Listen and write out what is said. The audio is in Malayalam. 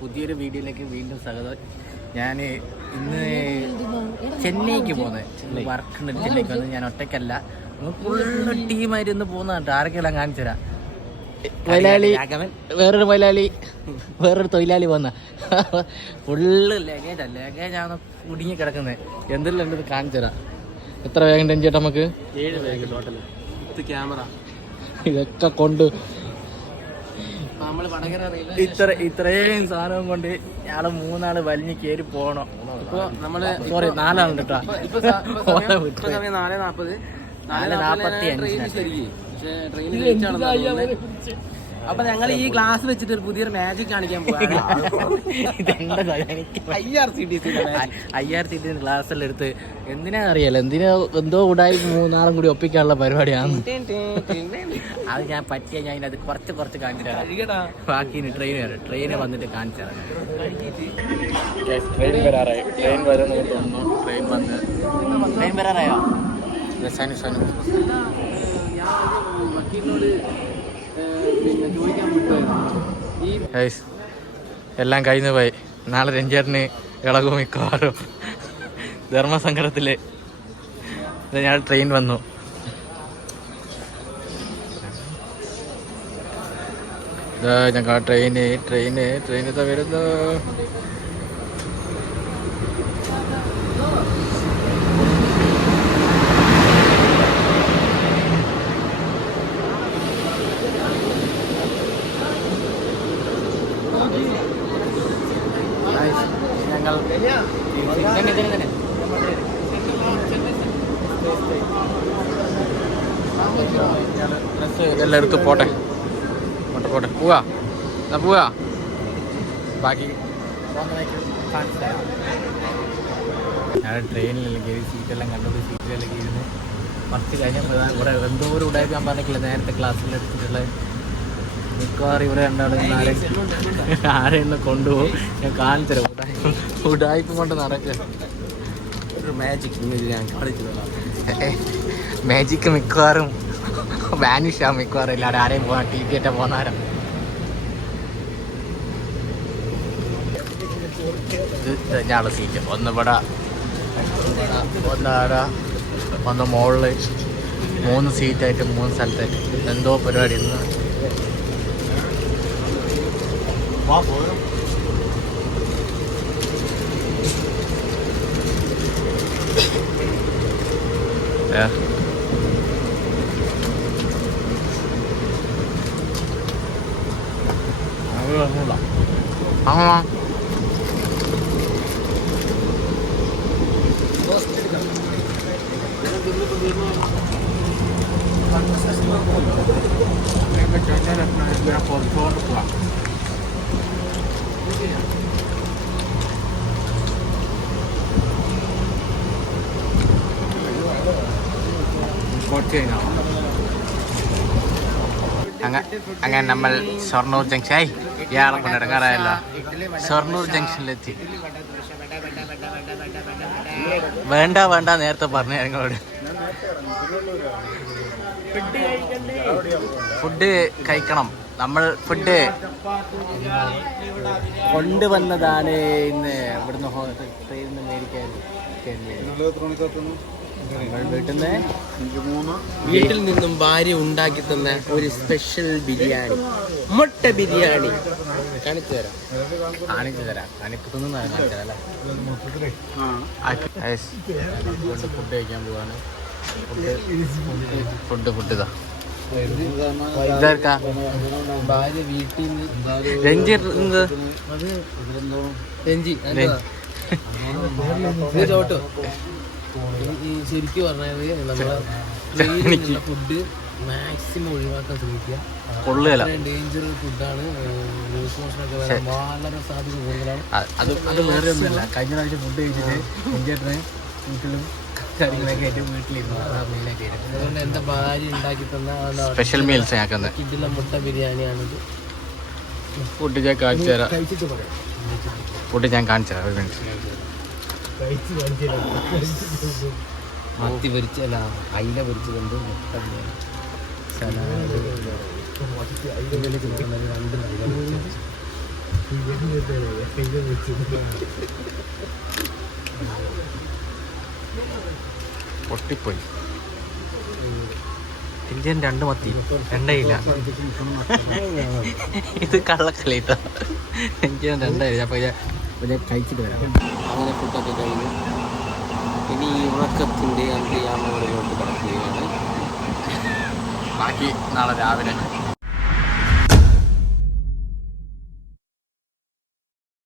പുതിയൊരു വീഡിയോയിലേക്ക് വീണ്ടും സ്വാഗതം. ഞാൻ ഇന്ന് ചെന്നൈക്ക് പോകുന്നത് വർക്കുണ്ട്. ചെന്നൈക്ക് വന്ന് ഞാൻ ഒറ്റയ്ക്കല്ല, ഫുള്ള് ടീമായിട്ട് ഇന്ന് പോകുന്നതാണ്. ആരൊക്കെയെല്ലാം കാണിച്ചു തരാം. മലയാളി, വേറൊരു മലയാളി, വേറൊരു തൊഴിലാളി വന്ന ഫുള്ള് ലഗേജാണ് കുടുങ്ങി കിടക്കുന്നത്. എന്തെല്ലാം ഉണ്ട് കാണിച്ചു തരാം. എത്ര വേഗം ചേട്ടാ നമുക്ക്? 7 ബാഗ് ടോട്ടൽ. ക്യാമറ ഇതൊക്കെ കൊണ്ട് ഇത്രയും സാധനവും കൊണ്ട് ഞങ്ങള് 3 വലിഞ്ഞ് കയറി പോകണം. ഇപ്പൊ നമ്മള് സോറി 4 ആളുണ്ട് കേട്ടോ. ഇപ്പൊ സമയം 4:40. 4:45. അപ്പൊ ഞങ്ങൾ ഈ ഗ്ലാസ് വെച്ചിട്ട് ഒരു പുതിയൊരു മാജിക് കാണിക്കാൻ പോവാണ്. IRCTC ഗ്ലാസ് എല്ലാം എടുത്ത് എന്തിനാ അറിയാലോ, എന്തോ കൂടായി 3 കൂടി ഒപ്പിക്കാനുള്ള പരിപാടിയാണ്. അത് ഞാൻ പറ്റിയ ഞാൻ അത് കുറച്ച് കാണിച്ചു തരാം. ബാക്കി ട്രെയിന് വന്നിട്ട് കാണിച്ചു തരാം. ട്രെയിൻ വരാറായി. ട്രെയിൻ വരാറായോ? സനു എല്ലാം കഴിഞ്ഞു പോയി. നാളെ രഞ്ജേട്ടന് ഇളകും മിക്കവാറും. ധർമ്മസങ്കടത്തില് ഞാൻ ട്രെയിൻ വന്നു. ഞങ്ങൾ ട്രെയിന് വരുന്നു. ഡ്രസ് എല്ലാം എടുത്ത് പോട്ടെ. പോവാ ബാക്കി ഞാൻ ട്രെയിനിലെല്ലാം കയറി സീറ്റെല്ലാം കണ്ടത്. സീറ്റിലെല്ലാം കയറുന്നു. കുറച്ച് കഴിഞ്ഞപ്പോൾ ഇവിടെ എന്തോ ഒരു ഉടായ്പ ഞാൻ പറഞ്ഞിട്ടില്ല നേരത്തെ ക്ലാസ്സിൽ എടുത്തിട്ടുള്ള. മിക്കവാറും ഇവിടെ രണ്ടാളും ആരെയൊന്ന് കൊണ്ടുപോകും. ഞാൻ കാണിച്ചു തരാം. ഉടായ്പ കൊണ്ട് നടക്കുക. മാജിക് മിക്കവാറും വാനിഷാ. മിക്കവാറും എല്ലാവരും ആരെയും പോകാൻ ടിക്കറ്റ് പോന്നാരം. ഞാനുള്ള സീറ്റ് ഒന്നിവിടെ, ഒന്നാടെ, ഒന്ന് മുകളിൽ. 3 സീറ്റായിട്ട് 3 സ്ഥലത്തായിട്ട് എന്തോ പരിപാടി. ഇന്ന് അങ്ങനെ നമ്മൾ ഷൊർണൂർ ജംഗ്ഷൻ ഇയാളെ കൊണ്ട് ഇടങ്ങാറായല്ലോ. ഷൊർണൂർ ജംഗ്ഷനിലെത്തി. വേണ്ട നേരത്തെ പറഞ്ഞു ഞങ്ങളോട്. ഫുഡ് കഴിക്കണം. നമ്മൾ ഫുഡ് കൊണ്ടുവന്നതാണ് ഇന്ന് ഇവിടുന്ന് ട്രെയിനിൽ നിന്ന് മേടിക്കാൻ. വീട്ടിൽ നിന്നും ഭാര്യ ഉണ്ടാക്കി തന്ന ഒരു സ്പെഷ്യൽ ബിരിയാണി, മുട്ട ബിരിയാണി കാണിച്ചു തരാം. ഫുഡ് കഴിക്കാൻ പോവാണ്. ഫുഡ് ഇതാ. ഭാര്യ വീട്ടിൽ ശരിക്കും പറഞ്ഞത് നമ്മളെ ട്രെയിനിലുള്ള ഫുഡ് മാക്സിമം ഒഴിവാക്കാൻ ശ്രമിക്കുക. ഡേഞ്ചർ ഫുഡാണ്. ലൂസ് മോഷനൊക്കെ വരാൻ വളരെ സാധ്യത കൂടുതലാണ്. അത് വേറെ ഒന്നുമല്ല. കഴിഞ്ഞ പ്രാവശ്യം ഫുഡ് കഴിച്ചിട്ട് എഞ്ചേട്ടന് വീട്ടിലും കാര്യങ്ങളൊക്കെ ആയിട്ട് വീട്ടിലിരുന്നു. അതുകൊണ്ട് എൻ്റെ ഭാര്യ ഉണ്ടാക്കി തന്ന സ്പെഷ്യൽ മീൽസ് ഇതിലെ മുട്ട ബിരിയാണിയാണിത്. ഫുഡ് ഞാൻ കാണിച്ചു തരാം. ഒരു മിനിറ്റ്. മത്തി പൊരിച്ചല്ല, അയില പൊരിച്ചതുണ്ട്, മുട്ട സലാഡ്, 2 പൊട്ടിപ്പോയി. ഇന്ത്യൻ 2 മത്തി, എണ്ണയില്ല. ഇത് കള്ളക്കളിട്ടോ. എനിക്ക് 2 അപ്പോൾ ഞാൻ കഴിച്ചിട്ട് വരാം. അങ്ങനെ ഫുഡൊക്കെ കഴിഞ്ഞു. ഇനി ഉറക്കത്തിൻ്റെ അന്ത്യയാമങ്ങളിലോട്ട് കടക്കുകയാണ്. ബാക്കി നാളെ രാവിലെ